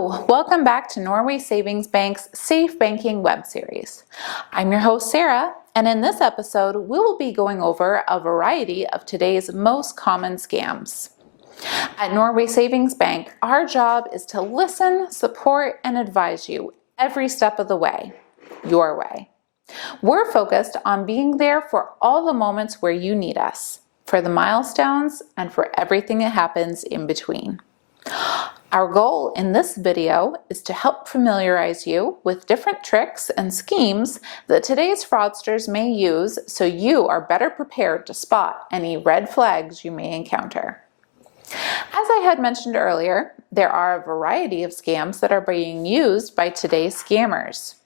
Hello, welcome back to Norway Savings Bank's Safe Banking web series. I'm your host Sarah, and in this episode we will be going over a variety of today's most common scams. At Norway Savings Bank, our job is to listen, support, and advise you every step of the way, your way. We're focused on being there for all the moments where you need us, for the milestones, and for everything that happens in between. Our goal in this video is to help familiarize you with different tricks and schemes that today's fraudsters may use so you are better prepared to spot any red flags you may encounter. As I had mentioned earlier, there are a variety of scams that are being used by today's scammers,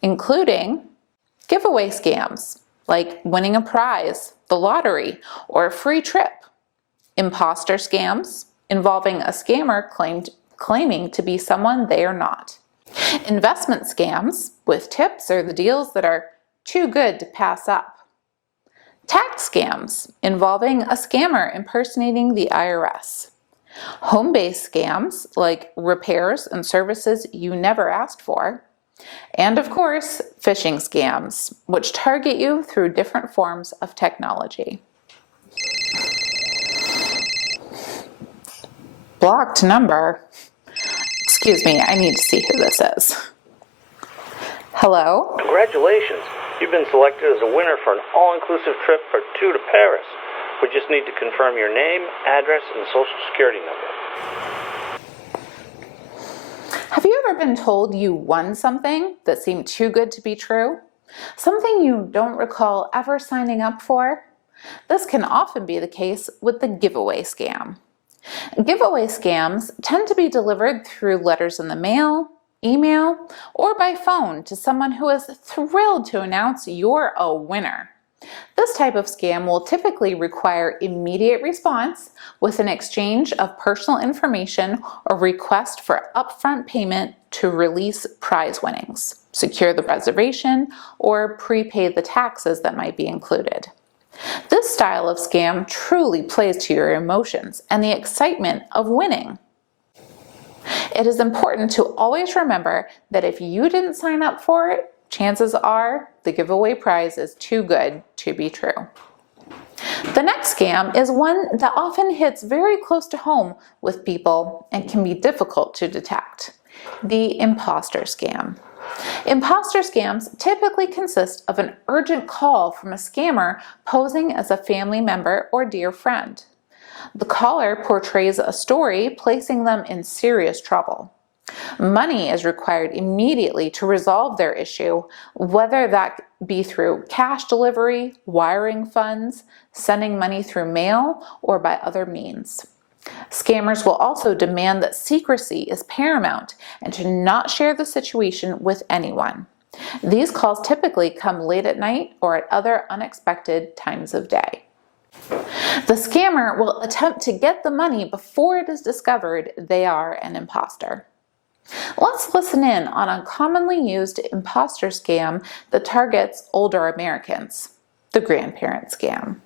including giveaway scams like winning a prize, the lottery, or a free trip, imposter scams involving a scammer claiming to be someone they are not, investment scams with tips or the deals that are too good to pass up, tax scams involving a scammer impersonating the IRS, home-based scams like repairs and services you never asked for, and of course, phishing scams, which target you through different forms of technology. Blocked number. Excuse me, I need to see who this is. Hello? Congratulations. You've been selected as a winner for an all-inclusive trip for 2 to Paris. We just need to confirm your name, address, and social security number. Have you ever been told you won something that seemed too good to be true? Something you don't recall ever signing up for? This can often be the case with the giveaway scam. Giveaway scams tend to be delivered through letters in the mail, email, or by phone to someone who is thrilled to announce you're a winner. This type of scam will typically require immediate response with an exchange of personal information or request for upfront payment to release prize winnings, secure the reservation, or prepay the taxes that might be included. This style of scam truly plays to your emotions and the excitement of winning. It is important to always remember that if you didn't sign up for it, chances are the giveaway prize is too good to be true. The next scam is one that often hits very close to home with people and can be difficult to detect: the imposter scam. Imposter scams typically consist of an urgent call from a scammer posing as a family member or dear friend. The caller portrays a story placing them in serious trouble. Money is required immediately to resolve their issue, whether that be through cash delivery, wiring funds, sending money through mail, or by other means. Scammers will also demand that secrecy is paramount and to not share the situation with anyone. These calls typically come late at night or at other unexpected times of day. The scammer will attempt to get the money before it is discovered they are an imposter. Let's listen in on a commonly used imposter scam that targets older Americans: the grandparent scam.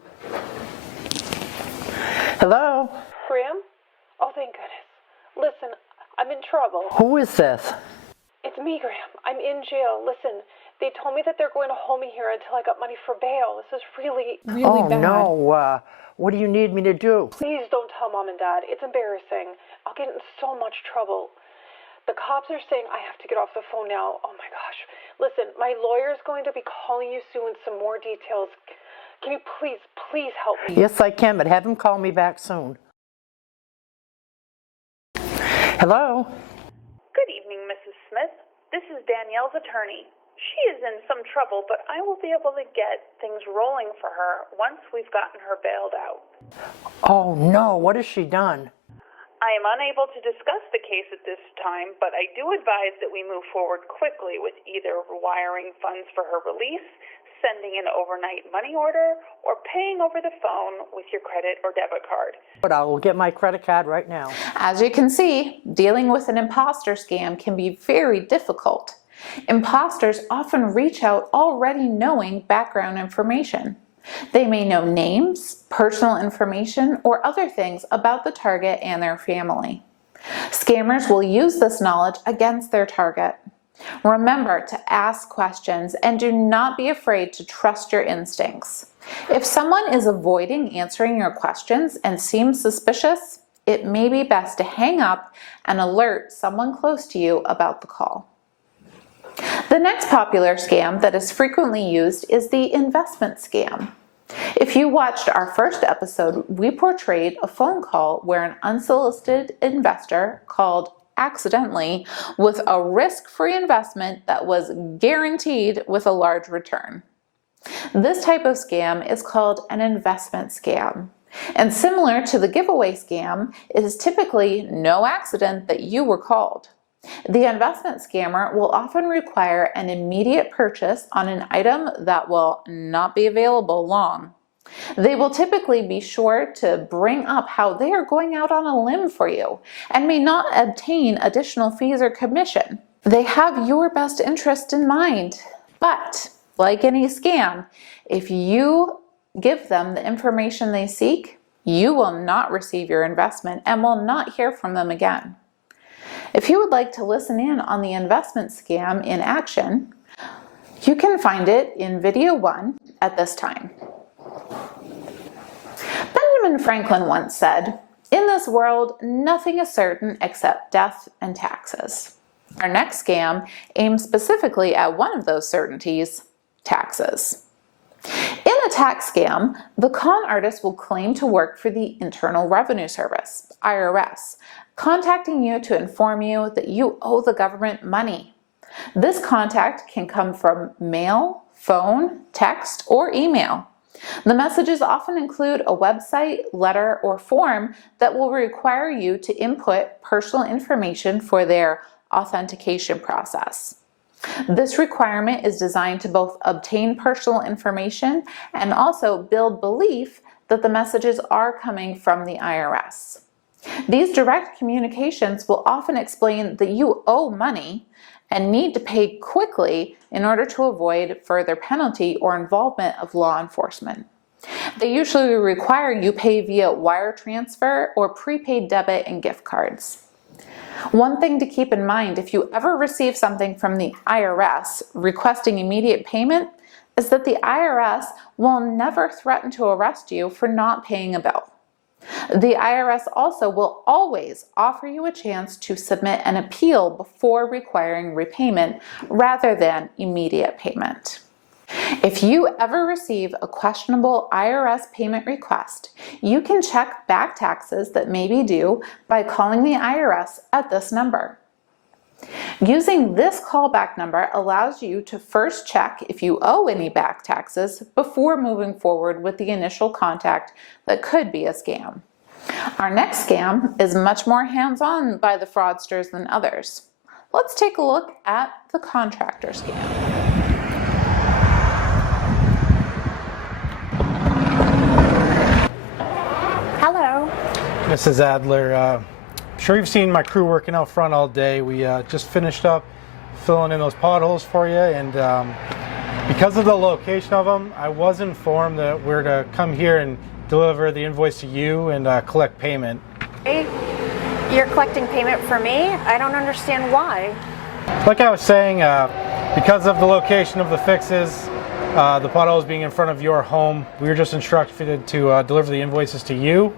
Hello? Graham? Oh, thank goodness. Listen, I'm in trouble. Who is this? It's me, Graham. I'm in jail. Listen, they told me that they're going to hold me here until I got money for bail. This is really bad. No. What do you need me to do? Please don't tell Mom and Dad. It's embarrassing. I'll get in so much trouble. The cops are saying I have to get off the phone now. Oh my gosh. Listen, my lawyer is going to be calling you soon with some more details. Can you please help me? Yes, I can, but have him call me back soon. Hello? Good evening, Mrs. Smith. This is Danielle's attorney. She is in some trouble, but I will be able to get things rolling for her once we've gotten her bailed out. Oh, no. What has she done? I am unable to discuss the case at this time, but I do advise that we move forward quickly with either wiring funds for her release, sending an overnight money order, or paying over the phone with your credit or debit card. But I will get my credit card right now. As you can see, dealing with an imposter scam can be very difficult. Imposters often reach out already knowing background information. They may know names, personal information, or other things about the target and their family. Scammers will use this knowledge against their target. Remember to ask questions and do not be afraid to trust your instincts. If someone is avoiding answering your questions and seems suspicious, it may be best to hang up and alert someone close to you about the call. The next popular scam that is frequently used is the investment scam. If you watched our first episode, we portrayed a phone call where an unsolicited investor called accidentally with a risk-free investment that was guaranteed with a large return. This type of scam is called an investment scam. And similar to the giveaway scam, it is typically no accident that you were called. The investment scammer will often require an immediate purchase on an item that will not be available long. They will typically be sure to bring up how they are going out on a limb for you and may not obtain additional fees or commission. They have your best interest in mind. But, like any scam, if you give them the information they seek, you will not receive your investment and will not hear from them again. If you would like to listen in on the investment scam in action, you can find it in video 1 at this time. Benjamin Franklin once said, "In this world, nothing is certain except death and taxes." Our next scam aims specifically at one of those certainties, taxes. In a tax scam, the con artist will claim to work for the Internal Revenue Service, IRS, contacting you to inform you that you owe the government money. This contact can come from mail, phone, text, or email. The messages often include a website, letter, or form that will require you to input personal information for their authentication process. This requirement is designed to both obtain personal information and also build belief that the messages are coming from the IRS. These direct communications will often explain that you owe money and need to pay quickly in order to avoid further penalty or involvement of law enforcement. They usually require you pay via wire transfer or prepaid debit and gift cards. One thing to keep in mind if you ever receive something from the IRS requesting immediate payment is that the IRS will never threaten to arrest you for not paying a bill. The IRS also will always offer you a chance to submit an appeal before requiring repayment rather than immediate payment. If you ever receive a questionable IRS payment request, you can check back taxes that may be due by calling the IRS at this number. Using this callback number allows you to first check if you owe any back taxes before moving forward with the initial contact that could be a scam. Our next scam is much more hands-on by the fraudsters than others. Let's take a look at the contractor scam. Hello. Mrs. Adler, I'm sure you've seen my crew working out front all day. We just finished up filling in those potholes for you, and because of the location of them, I was informed that we're to come here and deliver the invoice to you and collect payment. Hey, you're collecting payment for me? I don't understand why. Like I was saying, because of the location of the fixes, the potholes being in front of your home, we were just instructed to deliver the invoices to you.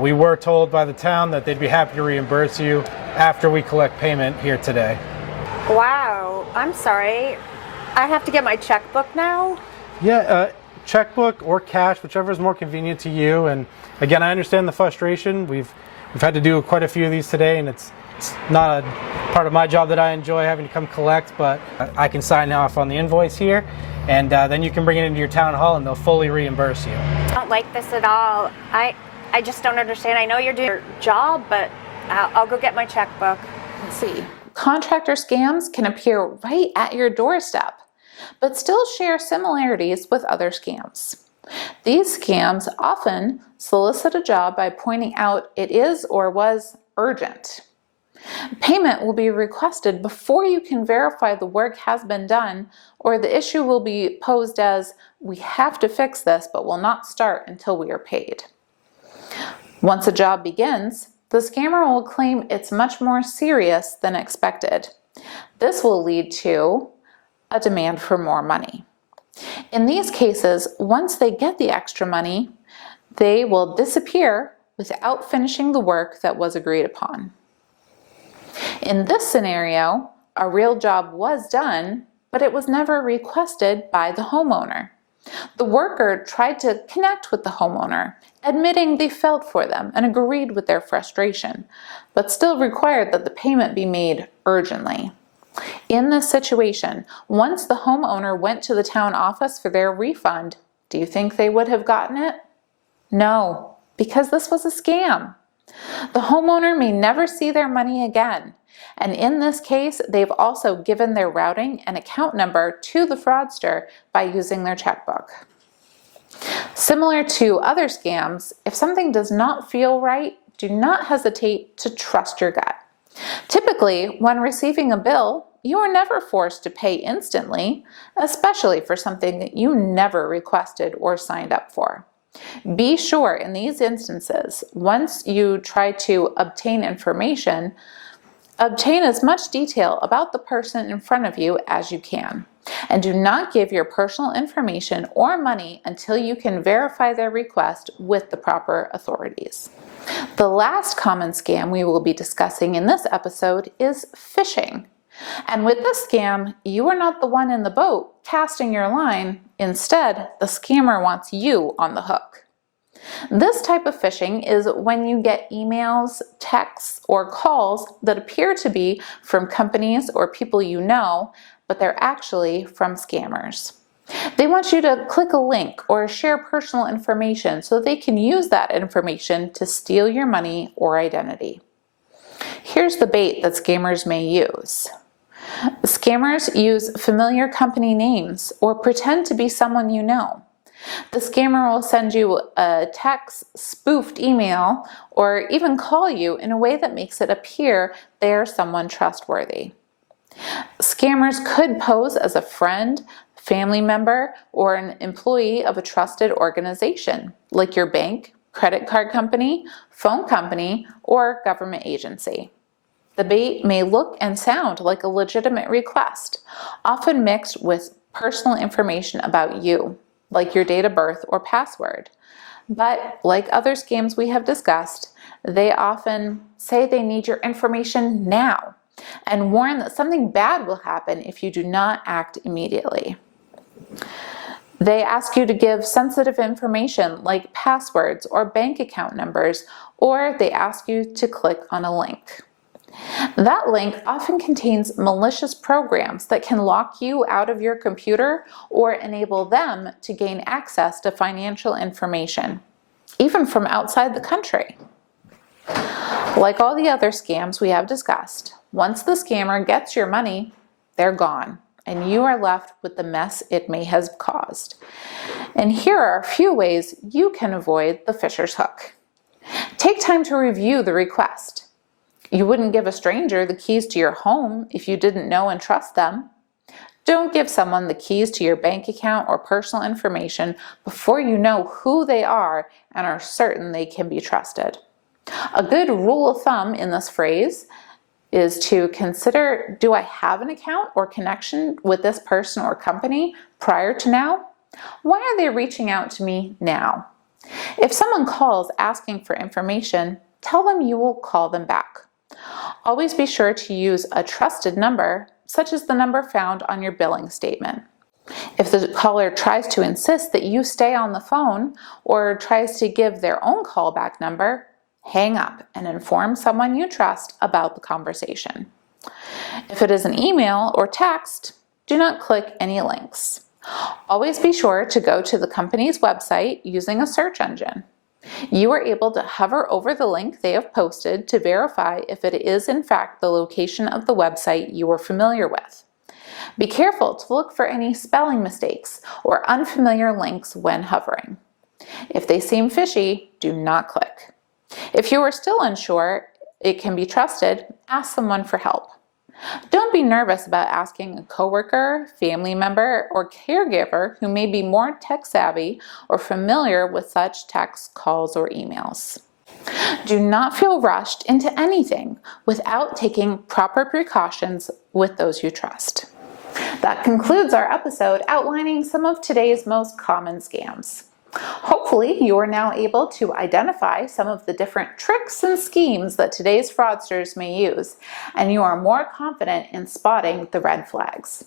We were told by the town that they'd be happy to reimburse you after we collect payment here today. Wow, I'm sorry. I have to get my checkbook now? Yeah, checkbook or cash, whichever is more convenient to you. And again, I understand the frustration. We've had to do quite a few of these today, and it's not a part of my job that I enjoy having to come collect, but I can sign off on the invoice here, and then you can bring it into your town hall and they'll fully reimburse you. I don't like this at all. I just don't understand. I know you're doing your job, but I'll go get my checkbook. Let's see. Contractor scams can appear right at your doorstep, but still share similarities with other scams. These scams often solicit a job by pointing out it is or was urgent. Payment will be requested before you can verify the work has been done, or the issue will be posed as, "We have to fix this, but will not start until we are paid." Once a job begins, the scammer will claim it's much more serious than expected. This will lead to a demand for more money. In these cases, once they get the extra money, they will disappear without finishing the work that was agreed upon. In this scenario, a real job was done, but it was never requested by the homeowner. The worker tried to connect with the homeowner, admitting they felt for them and agreed with their frustration, but still required that the payment be made urgently. In this situation, once the homeowner went to the town office for their refund, do you think they would have gotten it? No, because this was a scam. The homeowner may never see their money again, and in this case, they've also given their routing and account number to the fraudster by using their checkbook. Similar to other scams, if something does not feel right, do not hesitate to trust your gut. Typically, when receiving a bill, you are never forced to pay instantly, especially for something that you never requested or signed up for. Be sure in these instances, once you try to obtain information, obtain as much detail about the person in front of you as you can. And do not give your personal information or money until you can verify their request with the proper authorities. The last common scam we will be discussing in this episode is phishing. And with this scam, you are not the one in the boat casting your line. Instead, the scammer wants you on the hook. This type of phishing is when you get emails, texts, or calls that appear to be from companies or people you know, but they're actually from scammers. They want you to click a link or share personal information so they can use that information to steal your money or identity. Here's the bait that scammers may use. Scammers use familiar company names or pretend to be someone you know. The scammer will send you a text, spoofed email, or even call you in a way that makes it appear they are someone trustworthy. Scammers could pose as a friend, family member, or an employee of a trusted organization, like your bank, credit card company, phone company, or government agency. The bait may look and sound like a legitimate request, often mixed with personal information about you, like your date of birth or password. But like other scams we have discussed, they often say they need your information now and warn that something bad will happen if you do not act immediately. They ask you to give sensitive information like passwords or bank account numbers, or they ask you to click on a link. That link often contains malicious programs that can lock you out of your computer or enable them to gain access to financial information, even from outside the country. Like all the other scams we have discussed, once the scammer gets your money, they're gone, and you are left with the mess it may have caused. And here are a few ways you can avoid the fisher's hook. Take time to review the request. You wouldn't give a stranger the keys to your home if you didn't know and trust them. Don't give someone the keys to your bank account or personal information before you know who they are and are certain they can be trusted. A good rule of thumb in this phrase is to consider, do I have an account or connection with this person or company prior to now? Why are they reaching out to me now? If someone calls asking for information, tell them you will call them back. Always be sure to use a trusted number, such as the number found on your billing statement. If the caller tries to insist that you stay on the phone or tries to give their own callback number, hang up and inform someone you trust about the conversation. If it is an email or text, do not click any links. Always be sure to go to the company's website using a search engine. You are able to hover over the link they have posted to verify if it is in fact the location of the website you are familiar with. Be careful to look for any spelling mistakes or unfamiliar links when hovering. If they seem fishy, do not click. If you are still unsure it can be trusted, ask someone for help. Don't be nervous about asking a coworker, family member, or caregiver who may be more tech savvy or familiar with such text, calls, or emails. Do not feel rushed into anything without taking proper precautions with those you trust. That concludes our episode outlining some of today's most common scams. Hopefully, you are now able to identify some of the different tricks and schemes that today's fraudsters may use, and you are more confident in spotting the red flags.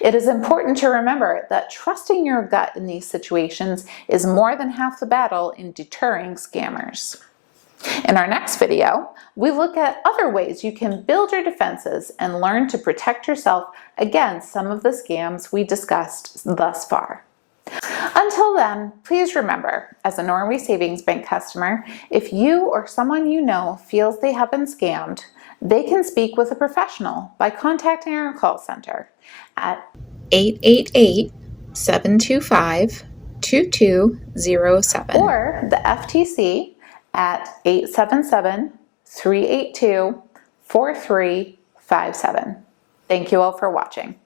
It is important to remember that trusting your gut in these situations is more than half the battle in deterring scammers. In our next video, we look at other ways you can build your defenses and learn to protect yourself against some of the scams we discussed thus far. Until then, please remember, as a Norway Savings Bank customer, if you or someone you know feels they have been scammed, they can speak with a professional by contacting our call center at 888-725-2207 or the FTC at 877-382-4357. Thank you all for watching.